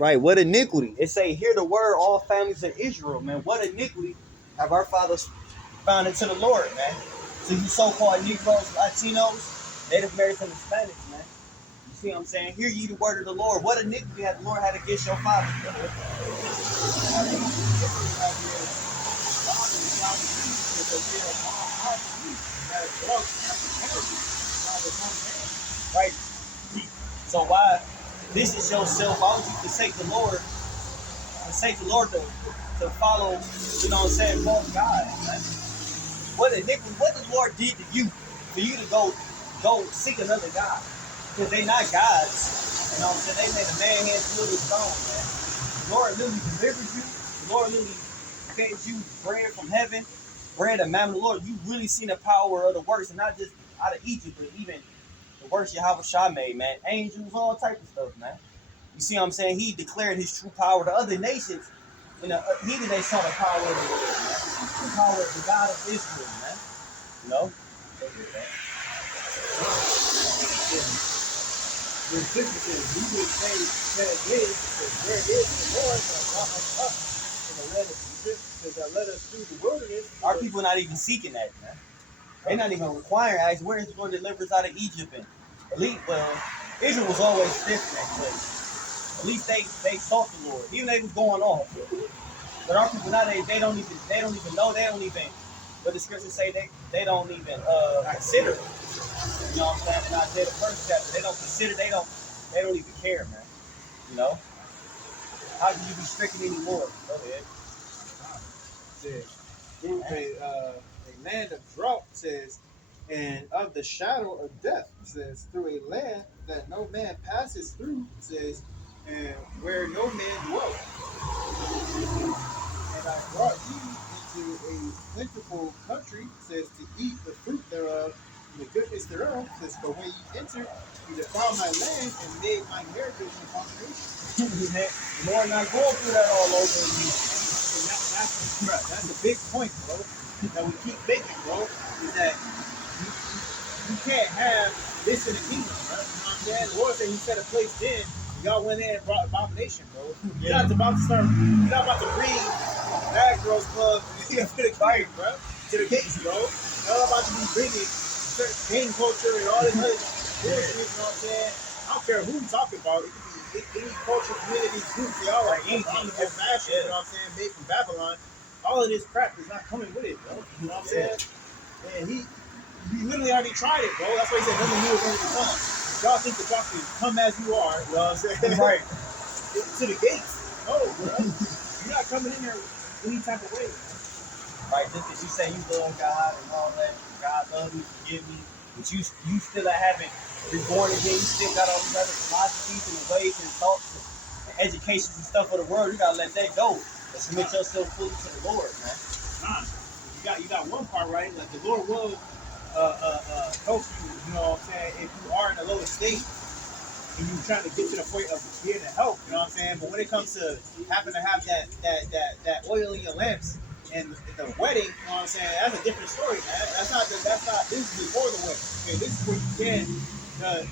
Right, what iniquity? It say, hear the word, all families of Israel, man. What iniquity have our fathers found into the Lord, man? So you so-called Negroes, Latinos, Native Americans, and Hispanics, man. You see what I'm saying? Hear ye the word of the Lord. What iniquity has the Lord had against your fathers, brother? Right. So why this is yourself? Why would you forsake the Lord? Forsake the Lord to follow, you know what I'm saying, false God, man. What iniquity, what the Lord did to you for you to go seek another God? Because they not gods. You know what I'm saying? They made a man hands little stone, man. The Lord literally delivered you. The Lord literally fed you bread from heaven, bread and manna. The Lord, you really seen the power of the works, and not just out of Egypt, but even the works Yahweh Shah made, man. Angels, all type of stuff, man. You see what I'm saying? He declared his true power to other nations. You know, neither they saw the power of the Lord, man. The power of the God of Israel, man. You know? There's differences. We would say that where is the Lord that brought us up in the land of Egypt, that led us through the wilderness. Our people not even seeking that, man. They're not even requiring, ask, where is the Lord deliver us out of Egypt? And at least, well, Israel was always different, but at least they sought the Lord, even though they was going off. But our people now they don't even know, they don't even, but the scriptures say they don't even consider. You know what I'm saying? Not the first chapter. They don't consider, they don't even care, man. You know? How can you be stricken anymore? Go ahead. Says, through a land of drought, says, and of the shadow of death, says, through a land that no man passes through, says, and where no man dwells. And I brought you into a plentiful country, says, to eat the fruit thereof, and the goodness thereof, says, but when you enter, you defiled my land and made my heritage an abomination. Lord not going through that all over again. And that's the big point, bro, that we keep making, bro, is that you can't have this in the kingdom, bro. You know what I'm saying? The Lord said he set a place in, y'all went in and brought abomination, bro. You're not about to bring Bad Girls Club to the fight, bro, to the gates, bro. Y'all about to be bringing certain gang culture and all this other bullshit, you know what I'm saying? I don't care who you're talking about. It could be any cultural community groups, y'all like abominable fashion, you know what I'm saying, made from Babylon. All of this crap is not coming with it, bro. You know what I'm saying? And he literally already tried it, bro. That's why he said nothing new is under the sun. Y'all think that y'all can come as you are, you know what I'm saying? Right. To the gates. No, bro. You're not coming in there any type of way, man. Right, just because you say you love God and all that, God love me, forgive me, but you still haven't reborn again, you still got all these other philosophies and ways and thoughts and educations and stuff of the world, you gotta let that go and submit yourself fully to the Lord, man. Nah, you got one part right, like the Lord will help you, you know what I'm saying, if you are in a lower state and you're trying to get to the point of being a help, you know what I'm saying? But when it comes to having to have that oil in your lamps and the wedding, you know what I'm saying, that's a different story, man. That's not this is before the wedding. Okay, this is where you can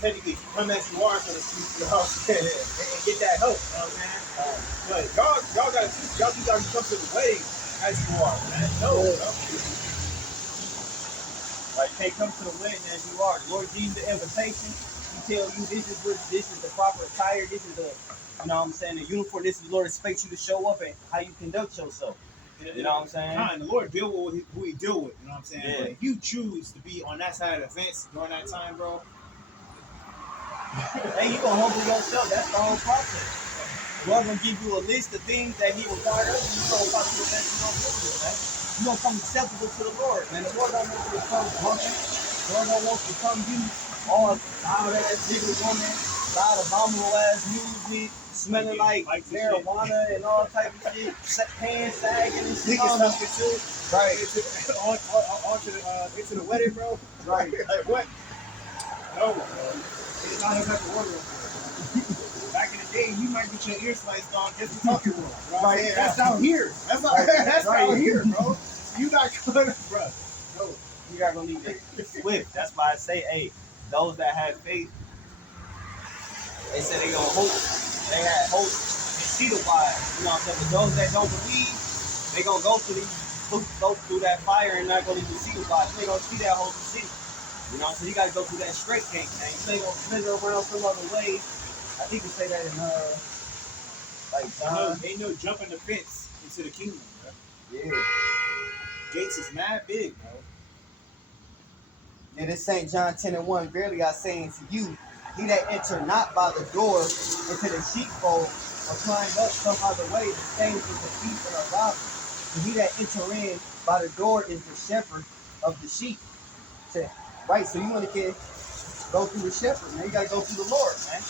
technically come as you are, so to speak, you know what I'm saying, and get that help, you know what I'm saying? But y'all gotta teach, y'all just gotta come to the wedding as you are, man. No, Like, can't come to the wedding as you are. The Lord gives you the invitation. He tell you this is the proper attire. This is the, you know what I'm saying, the uniform. This is the Lord expects you to show up and how you conduct yourself. You know what I'm saying? The Lord deal with who he deal with, you know what I'm saying? Yeah. But if you choose to be on that side of the fence during that time, bro, hey, you gonna humble yourself. That's the whole process. The Lord gonna give you a list of things that He required of you. You gonna probably do that. You gonna do it, man. You gonna come acceptable to the Lord, man. The Lord don't want you to come drunken. The Lord don't want you to come you all loud ass nigga woman, loud abominable ass music, smelling like marijuana and all type of shit, pants sagging and shit. Right. Into the wedding, bro. Right. Like what? No, bro. It's not that type of order. Back in the day, you might get your ear sliced off just for talking to him. You know what I'm saying? That's down here. That's not. That's down here, bro. You not gonna, bro. No. You got gonna need to swift. That's why I say, hey, those that have faith, they said they gonna hope. They had hope see the why. You know what I'm saying? But those that don't believe, they gonna go through that fire and not gonna even see the why. They gonna see that whole city. You know, so you gotta go through that straight gate, man. You ain't gonna slither around some other way. I think you say that in like John. Ain't no jumping the fence into the kingdom, bro. Yeah. Gates is mad big, bro. Yeah, this St. John 10:1, verily I say unto you, he that enter not by the door into the sheepfold, or climb up some other way, the same is the thief and a robber. And he that enter in by the door is the shepherd of the sheep. Right, so you want to go through the shepherd, man. You got to go through the Lord, man.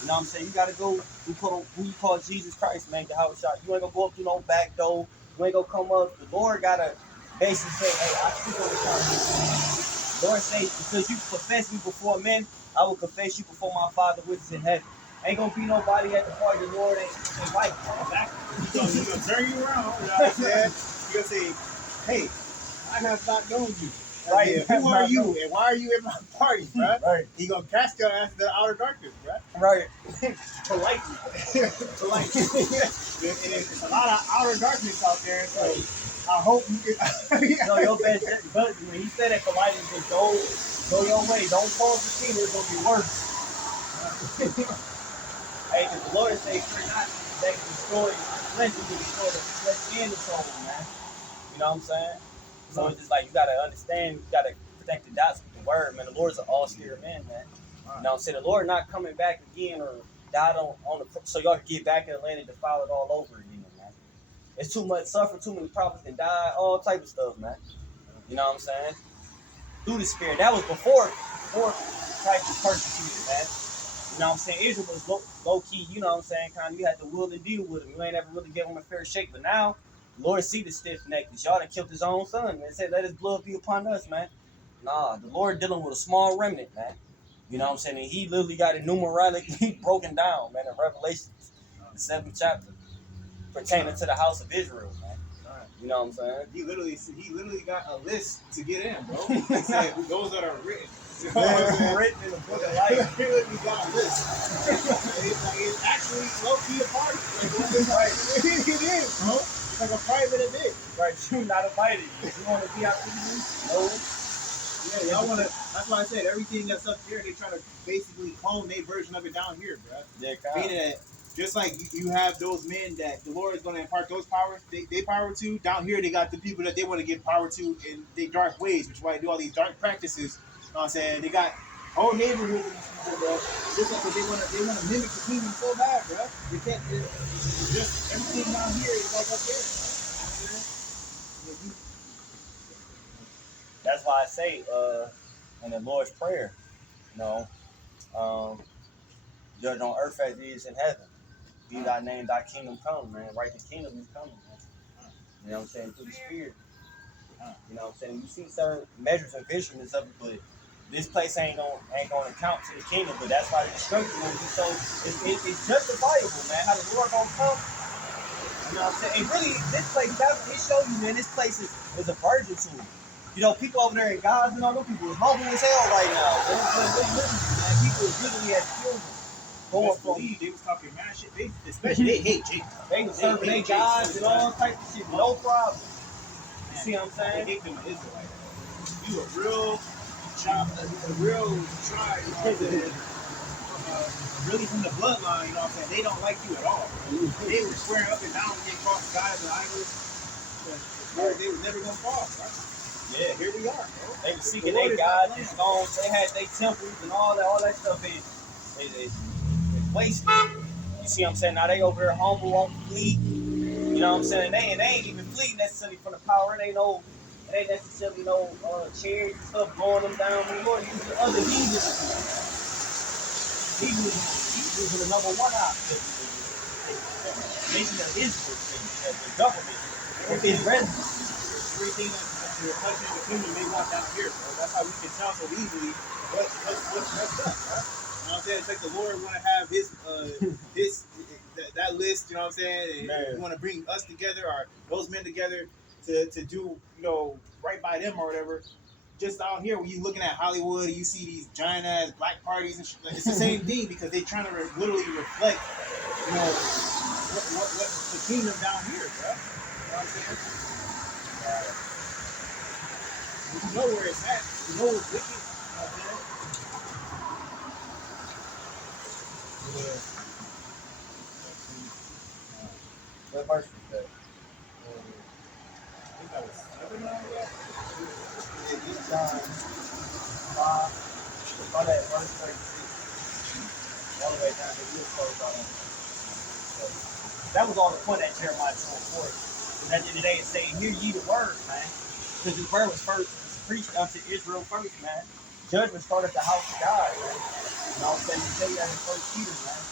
You know what I'm saying? You got to go who you call Jesus Christ, man, the house shot. You ain't going to go up through no back door. You ain't going to come up. The Lord got to basically say, hey, I speak on the time. Lord say, because you confess me before men, I will confess you before my Father which is in heaven. Ain't gonna be nobody at the party. The Lord ain't like that. He's gonna turn you around. You know what I'm saying? He's gonna say, hey, I have not known you. Right. Who are you and why are you at my party, bro? Right. He gonna cast your ass to the outer darkness, bro. Right. Politely. Politely. And it's a lot of outer darkness out there, so I hope you can. No, your best, but when he said that politely, just go your way. Don't cause the sin. It's gonna be worse. Hey, because the Lord say, "Fear not that can destroy flesh, you can destroy the flesh and the soul, man." You know what I'm saying? So it's just like you gotta understand, you gotta protect the dots with the word, man. The Lord's an all-spirit man, man. You know what I'm saying? The Lord not coming back again or died on the so y'all can get back in the land and defile it all over again, man. It's too much suffering, too many prophets that died, all type of stuff, man. You know what I'm saying? Through the spirit. That was before Christ was persecuted, man. You know what I'm saying? Israel was low key, you know what I'm saying? Kind of, you had to will and deal with him. You ain't ever really give him a fair shake. But now, the Lord see the stiff neck. Y'all done killed his own son, man. Said, let his blood be upon us, man. Nah, the Lord dealing with a small remnant, man. You know what I'm saying? And he literally got it numerically broken down, man, in Revelations, the 7th chapter, pertaining to the house of Israel, man. You know what I'm saying? He literally got a list to get in, bro. He said those that are written. Written in the book of life. He literally got a list. It's actually low key a party. Like, it is, bro. It's like a private event. Right, you not invited. You want to be out there? No. Yeah, y'all want to. That's why I said everything that's up here, they try to basically clone their version of it down here, bro. Yeah, meaning that just like you have those men that the Lord is going to impart those powers, they power to. Down here, they got the people that they want to give power to in their dark ways, which is why they do all these dark practices. You know what I'm saying? They got whole neighborhoods of these people, bro. Just like they want to mimic the kingdom so bad, bro. They can't. It's just everything down here is like up there. That's why I say in the Lord's Prayer, you know, judge on earth as it is in heaven. Be thy name, thy kingdom come, man. Right, the kingdom is coming, man. You know what I'm saying? Through the spirit. You know what I'm saying? You see certain measures and visions of it, but this place ain't gonna account to the kingdom, but that's why the destruction will be so it's justifiable, man. How the Lord gonna come. You know what I'm saying? And really, this place, it show you, man, this place is a virgin to it. You know, people over there in Gaza and all those people is humble as hell right now. Man, people is literally at children. Going from they was talking mad shit. Especially they hate Jacob. They was serving their gods and all types of shit, no problem. You see what I'm saying? They hate them Israelites. You a real tribe, really from the bloodline, you know what I'm saying? They don't like you at all. They were swearing up and down when they crossed the gods and idols. They were never gonna fall, right? Yeah, here we are, bro. They were seeking their gods and stones. They had their temples and all that stuff is wasted. You see what I'm saying? Now they over there humble on the fleet. You know what I'm saying? They ain't even fleet necessarily from the power. It ain't necessarily no chariots and stuff blowing them down. The Lord used the other heathens. He was the number one option. Nation of Israel, the government, with his residents. Everything that's a reflection of the kingdom they want down here, bro. That's how we can tell so easily what's messed up, bro. You know what I'm saying? It's like the Lord want to have that list, you know what I'm saying? And we want to bring us together, or those men together, to do, you know, right by them or whatever. Just out here, when you looking at Hollywood, you see these giant ass black parties and shit. It's the same thing because they're trying to literally reflect, you know, what's the kingdom down here, bro? You know what I'm saying? You know where it's at. You know it's wicked. You know what I'm saying? Yeah. What verse is that? I think that was 7 on that. Yeah, get John 5. Start at verse 36. All the way down to real close on it. That was all the point at Jeremiah 24. And at the end of the day, it's saying, hear ye the word, man. Because the word was first preached unto Israel first, man. Judgment started at the house of God, man. You know what I'm saying? You tell you that in 1 Peter, man.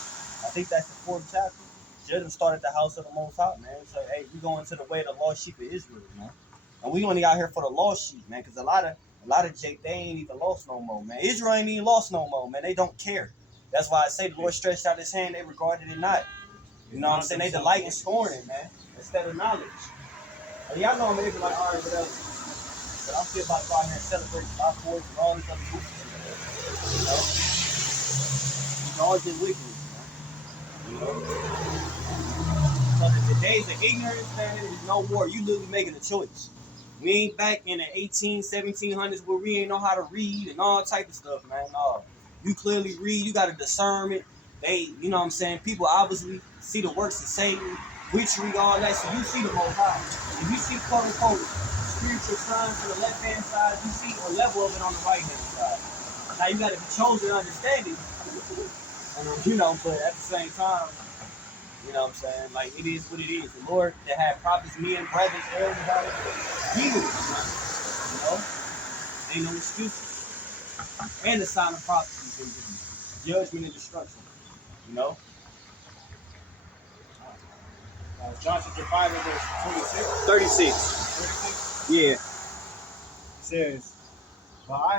I think that's the 4th chapter. Judgment started at the house of the Most High, man. So, hey, we going to the way of the lost sheep of Israel, man. And we only out here for the lost sheep, man. Because a lot of Jake, they ain't even lost no more, man. Israel ain't even lost no more, man. They don't care. That's why I say the Lord stretched out his hand, they regarded it not. You know what I'm saying? They delight in scorning, man, instead of knowledge. And y'all know I'm able like, all right, whatever. But I'm still about to go out here and celebrate my boys and all this other goofy shit. You know? It's always been wickedness, man. You know? So the days of ignorance, man, there's no more. You literally making a choice. We ain't back in the 1700s where we ain't know how to read and all type of stuff, man. No. You clearly read, you got a discernment. They, you know what I'm saying? People obviously see the works of Satan, witchery, all that. So you see the Most High. If you see quote unquote spiritual signs on the left hand side, you see a level of it on the right hand side. Now you got to be chosen to understand it, you know, but at the same time, you know what I'm saying? Like, it is what it is. The Lord that had prophets, men, brothers, everybody, years, man. You know? Ain't no excuses. And the sign of prophecy is in judgment and destruction. You know? John chapter 5 and verse 26. 36. 36. Yeah. It says, but I